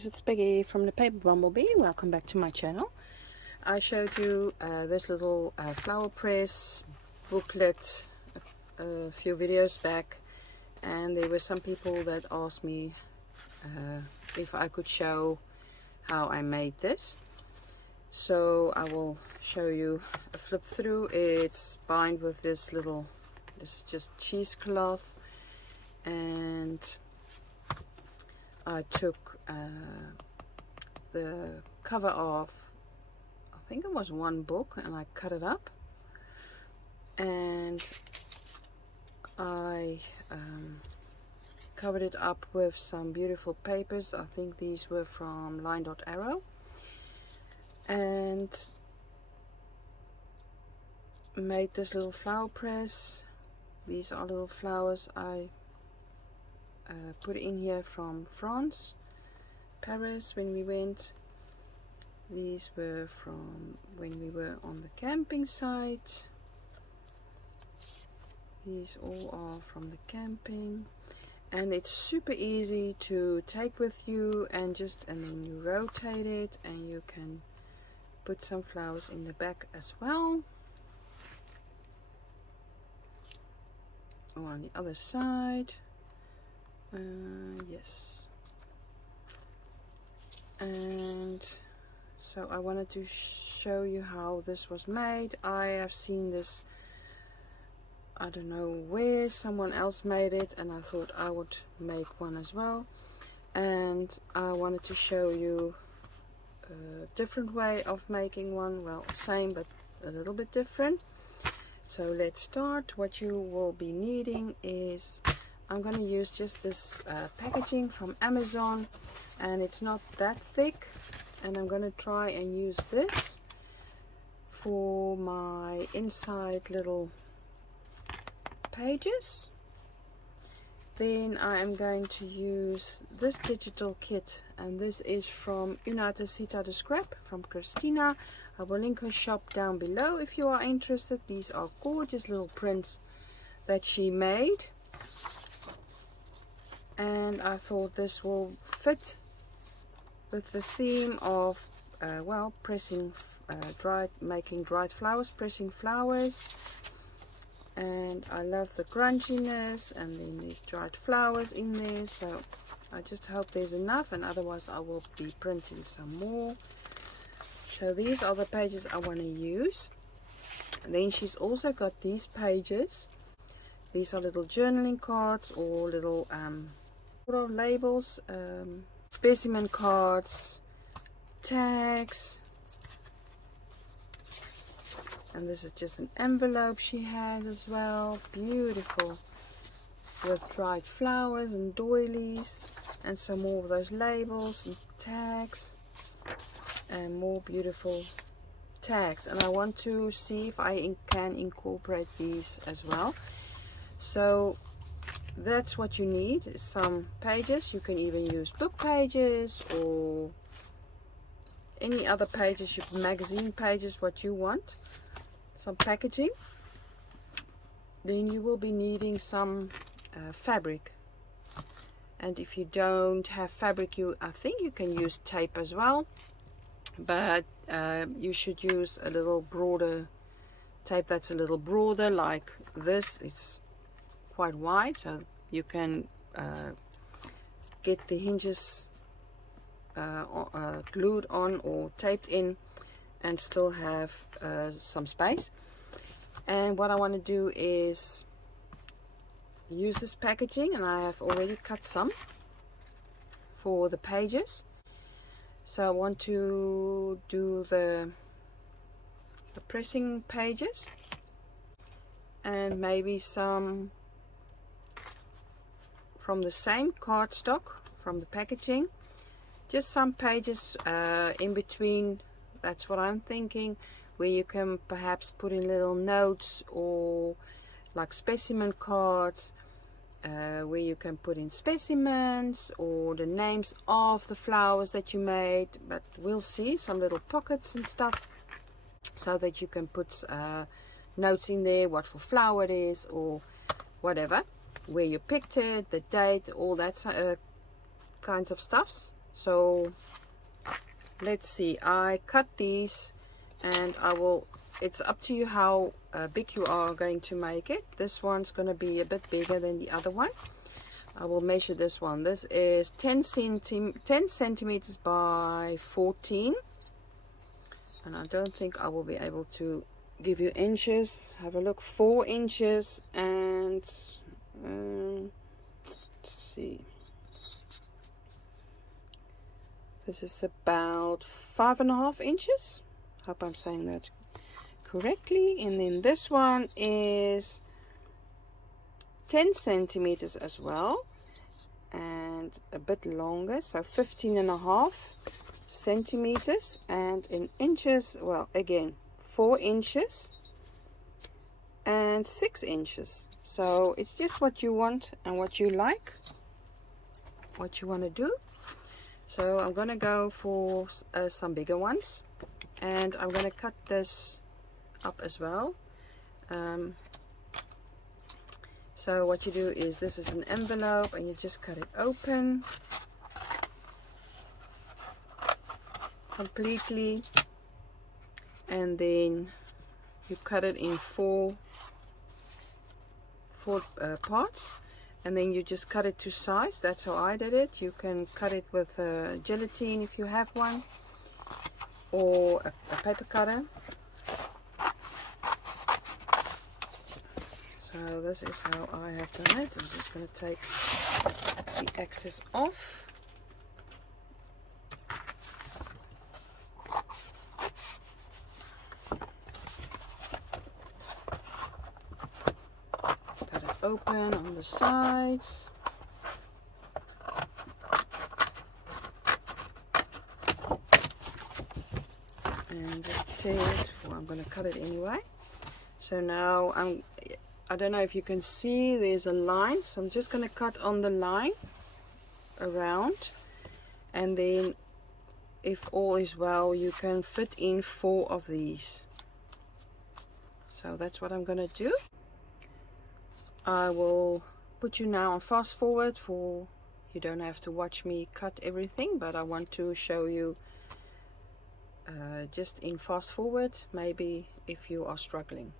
guys, it's Peggy from the paper Bumblebee. Welcome back to my channel. I showed you this little flower press booklet a few videos back, and there were some people that asked me if I could show how I made this. So I will show you a flip through. It's bound with this is just cheesecloth, and I took the cover off, I think it was one book, and I cut it up, and I covered it up with some beautiful papers. I think these were from Line.Arrow, and made this little flower press. These are little flowers I put in here from France, Paris, when we went. These were from when we were on the camping site. These all are from the camping, and it's super easy to take with you, and then you rotate it and you can put some flowers in the back as well, or on the other side. Yes, and so I wanted to show you how this was made. I have seen this, I don't know where, someone else made it, and I thought I would make one as well. And I wanted to show you a different way of making one. Well, same but a little bit different. So let's start. What you will be needing is, I'm going to use just this packaging from Amazon, and it's not that thick, and I'm going to try and use this for my inside little pages. Then I am going to use this digital kit, and this is from UnaTacitadeScrap from Cristina. I will link her shop down below if you are interested. These are gorgeous little prints that she made, and I thought this will fit with the theme of well, pressing making dried flowers, pressing flowers. And I love the crunchiness, and then these dried flowers in there, so I just hope there's enough, and otherwise I will be printing some more. So these are the pages I want to use. And then she's also got these pages. These are little journaling cards, or little labels, specimen cards, tags, and this is just an envelope she has as well, beautiful, with dried flowers and doilies, and some more of those labels and tags, and more beautiful tags. And I want to see if I can incorporate these as well. So that's what you need, is some pages. You can even use book pages or any other pages, magazine pages, what you want. Some packaging. Then you will be needing some fabric, and if you don't have fabric, I think you can use tape as well, but you should use a little broader tape that's a little broader, like this. It's quite wide, so you can get the hinges glued on or taped in and still have some space. And what I want to do is use this packaging, and I have already cut some for the pages. So I want to do the pressing pages, and maybe some from the same cardstock from the packaging, just some pages in between. That's what I'm thinking, where you can perhaps put in little notes, or like specimen cards, where you can put in specimens or the names of the flowers that you made. But we'll see, some little pockets and stuff, so that you can put notes in there, what for flower it is, or whatever, where you picked it, the date, all that kinds of stuffs. So let's see, I cut these, and I will, it's up to you how big you are going to make it. This one's going to be a bit bigger than the other one. I will measure this one. This is 10 centimeters by 14, and I don't think I will be able to give you inches. Have a look. 4 inches, and let's see, this is about 5.5 inches. Hope I'm saying that correctly. And then this one is 10 centimeters as well, and a bit longer, so 15.5 centimeters. And in inches, well, again, 4 inches and 6 inches. So it's just what you want and what you like, what you want to do. So I'm going to go for some bigger ones, and I'm going to cut this up as well. So what you do is, this is an envelope, and you just cut it open completely, and then you cut it in four parts, and then you just cut it to size. That's how I did it. You can cut it with gelatine if you have one, or a paper cutter. So this is how I have done it. I'm just going to take the excess off. Cut it open on the sides. And just tear it, for I'm going to cut it anyway. So now I don't know if you can see, there's a line, so I'm just going to cut on the line around, and then if all is well, you can fit in 4 of these. So that's what I'm going to do. I will put you now on fast forward, for you don't have to watch me cut everything, but I want to show you just in fast forward, maybe if you are struggling.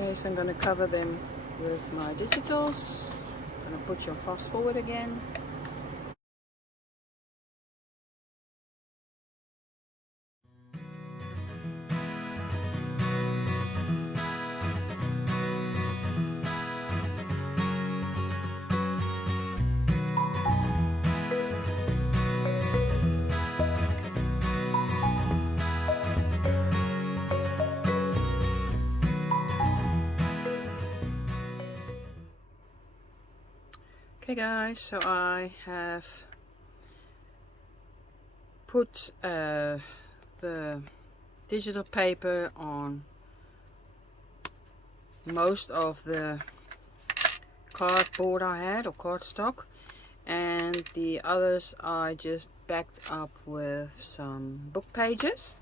Okay, so I'm going to cover them with my digitals. I'm going to put you on fast forward again. Okay guys, so I have put the digital paper on most of the cardboard I had, or cardstock, and the others I just backed up with some book pages,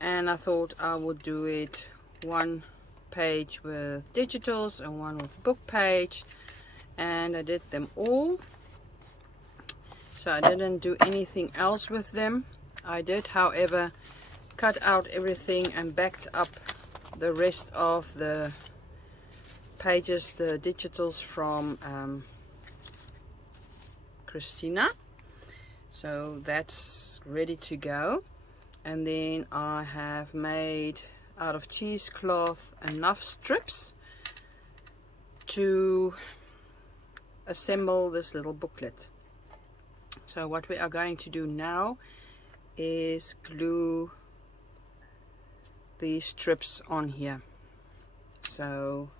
and I thought I would do it one page with digitals and one with book page, and I did them all. So I didn't do anything else with them. I did, however, cut out everything and backed up the rest of the pages, the digitals, from Cristina. So that's ready to go. And then I have made out of cheesecloth enough strips to assemble this little booklet. So what we are going to do now is glue these strips on here. So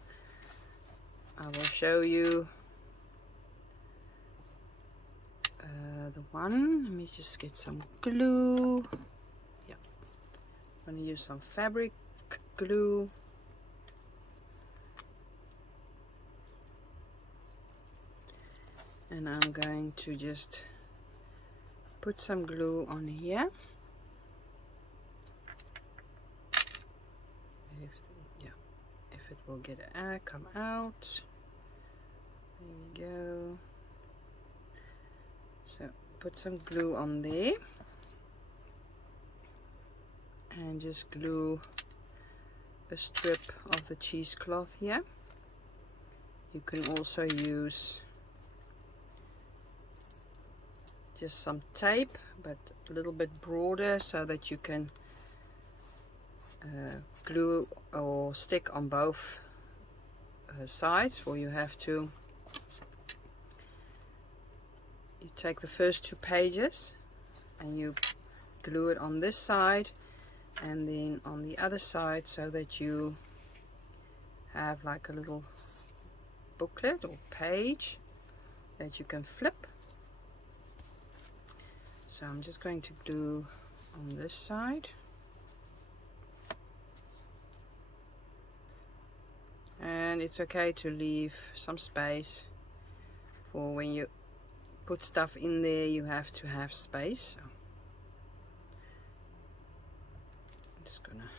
I will show you the one. Let me just get some glue. Yeah, I'm going to use some fabric glue. And I'm going to just put some glue on here. If it will get come out. There we go. So put some glue on there. And just glue a strip of the cheesecloth here. You can also use just some tape, but a little bit broader, so that you can glue or stick on both sides. Or you have to, you take the first 2 pages and you glue it on this side and then on the other side, so that you have like a little booklet or page that you can flip. So I'm just going to glue on this side. And it's okay to leave some space for when you put stuff in there, you have to have space. So I'm just gonna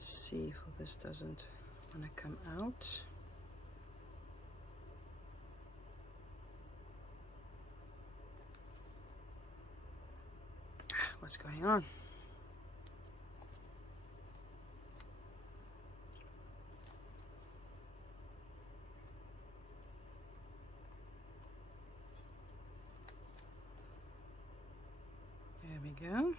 see if this doesn't want to come out. What's going on? There we go.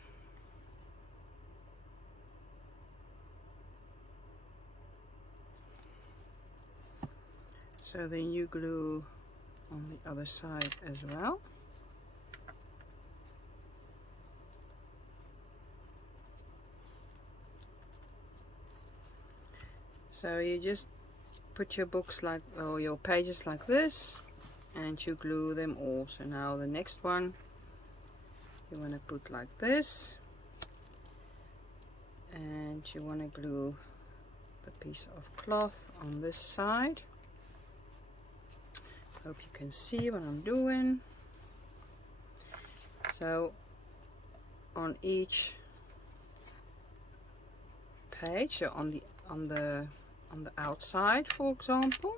So then you glue on the other side as well. So you just put your books like, or your pages like this, and you glue them all. So now the next one you want to put like this, and you want to glue the piece of cloth on this side. Hope you can see what I'm doing. So on each page, so on the outside, for example,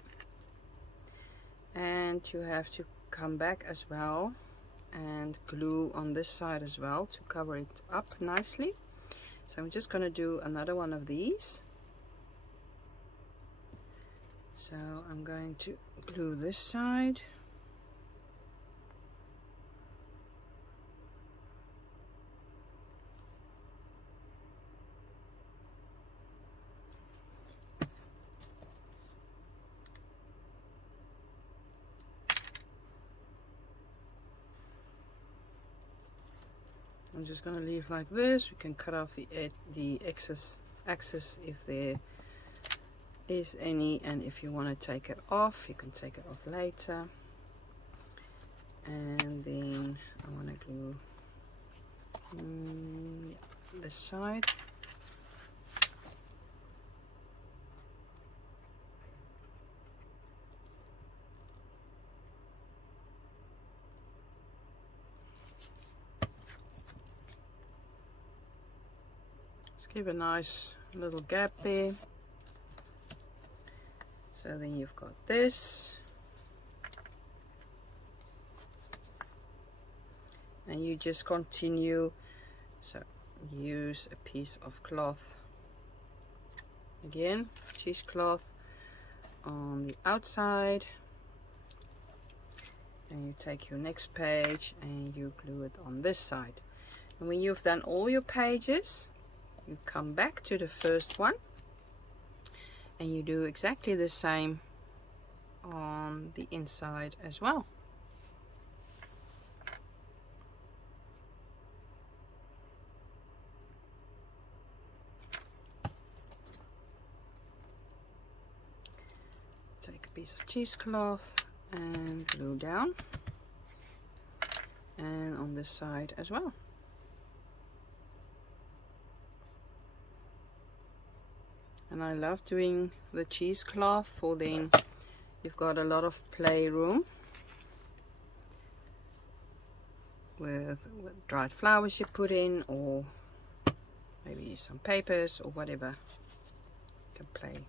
and you have to come back as well and glue on this side as well to cover it up nicely. So I'm just going to do another one of these. So I'm going to glue this side. I'm just going to leave like this. We can cut off the excess if there is any, and if you want to take it off, you can take it off later. And then I want to glue this side. Give a nice little gap there. So then you've got this, and you just continue. So use a piece of cloth, again cheesecloth on the outside, and you take your next page and you glue it on this side. And when you've done all your pages, you come back to the first one and you do exactly the same on the inside as well. take a piece of cheesecloth and glue down, and on this side as well. And I love doing the cheesecloth, for then you've got a lot of playroom with dried flowers you put in, or maybe some papers or whatever you can play.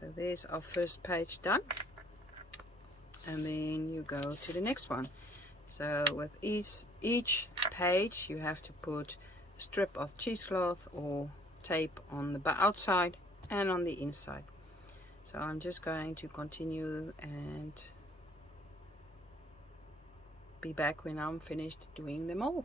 So there's our first page done, and then you go to the next one. So with each page you have to put a strip of cheesecloth or tape on the outside and on the inside. So I'm just going to continue and be back when I'm finished doing them all.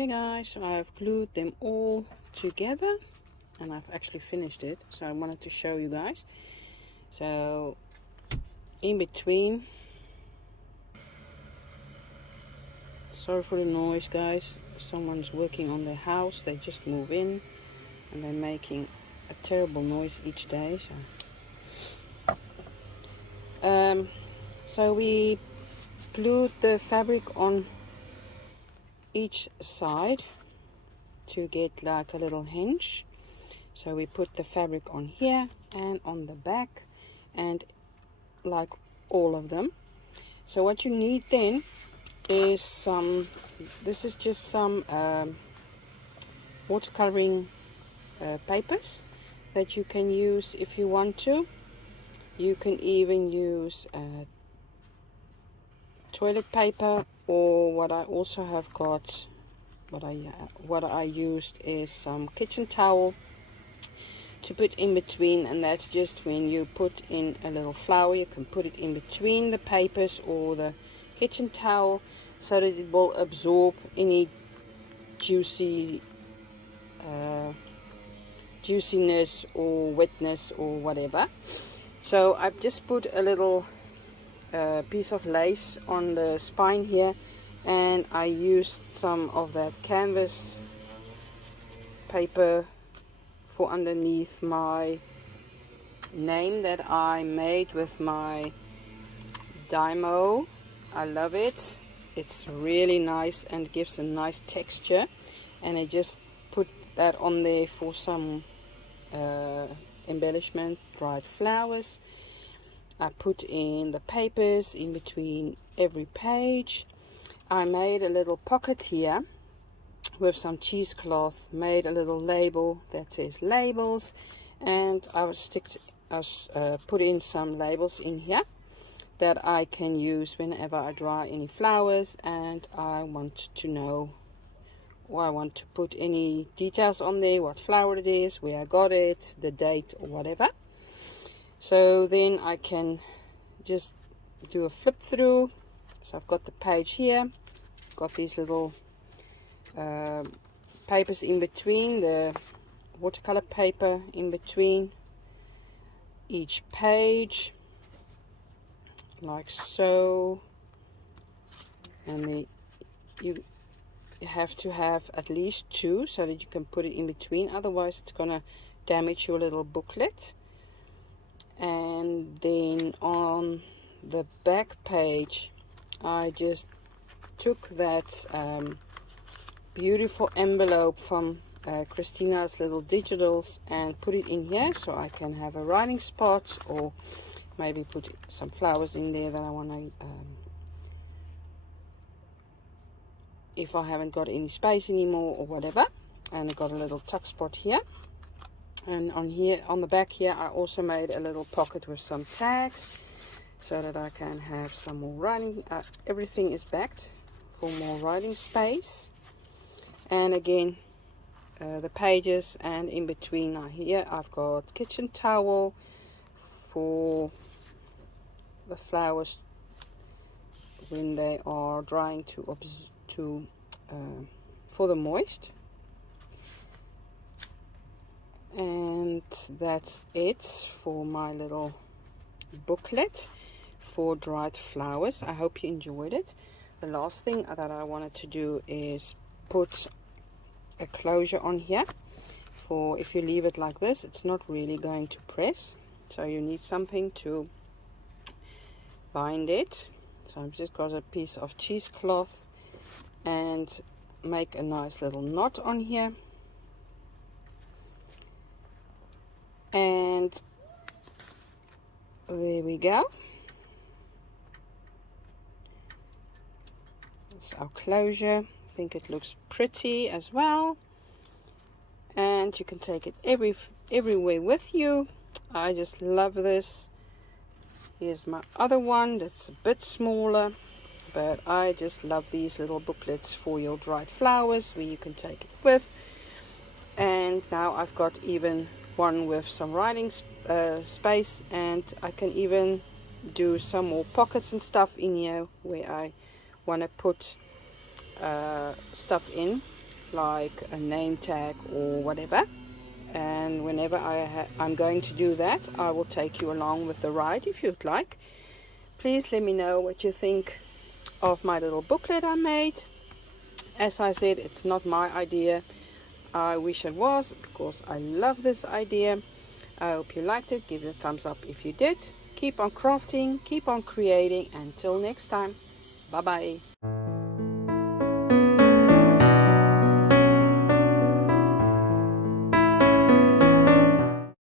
Okay guys, so I've glued them all together and I've actually finished it, so I wanted to show you guys. So in between, sorry for the noise guys, someone's working on their house, they just move in and they're making a terrible noise each day. So we glued the fabric on each side to get like a little hinge. So we put the fabric on here and on the back, and like all of them. So what you need then is this is just some watercoloring papers that you can use if you want to. You can even use toilet paper, or what I also have got, what I used is some kitchen towel to put in between, and that's just when you put in a little flower, you can put it in between the papers or the kitchen towel so that it will absorb any juiciness or wetness or whatever. So I've just put a little piece of lace on the spine here, and I used some of that canvas paper for underneath my name that I made with my Dymo. I love it. It's really nice and gives a nice texture, and I just put that on there for some embellishment, dried flowers. I put in the papers in between every page. I made a little pocket here with some cheesecloth, made a little label that says labels, and I will put in some labels in here that I can use whenever I draw any flowers and I want to know, or I want to put any details on there, what flower it is, where I got it, the date or whatever. So then I can just do a flip through. So I've got the page here, got these little papers in between, the watercolor paper in between each page, like so, and you have to have at least 2 so that you can put it in between, otherwise it's gonna damage your little booklet. And then on the back page I just took that beautiful envelope from Christina's little digitals and put it in here, so I can have a writing spot, or maybe put some flowers in there that I want to, if I haven't got any space anymore or whatever. And I got a little tuck spot here, and on here, on the back here, I also made a little pocket with some tags so that I can have some more writing. Everything is backed for more writing space. And again, the pages, and in between here I've got kitchen towel for the flowers when they are drying for the moist. And that's it for my little booklet for dried flowers. I hope you enjoyed it. The last thing that I wanted to do is put a closure on here, for if you leave it like this, it's not really going to press, so you need something to bind it. So I've just got a piece of cheesecloth and make a nice little knot on here, and there we go. That's our closure. I think it looks pretty as well, and you can take it everywhere with you. I just love this. Here's my other one that's a bit smaller, but I just love these little booklets for your dried flowers where you can take it with. And now I've got even one with some writing space, and I can even do some more pockets and stuff in here where I want to put stuff in, like a name tag or whatever. And whenever I'm going to do that, I will take you along with the ride if you'd like. Please let me know what you think of my little booklet I made. As I said, it's not my idea. I wish it was, because I love this idea. I hope you liked it. Give it a thumbs up if you did. Keep on crafting, keep on creating. Until next time, bye bye.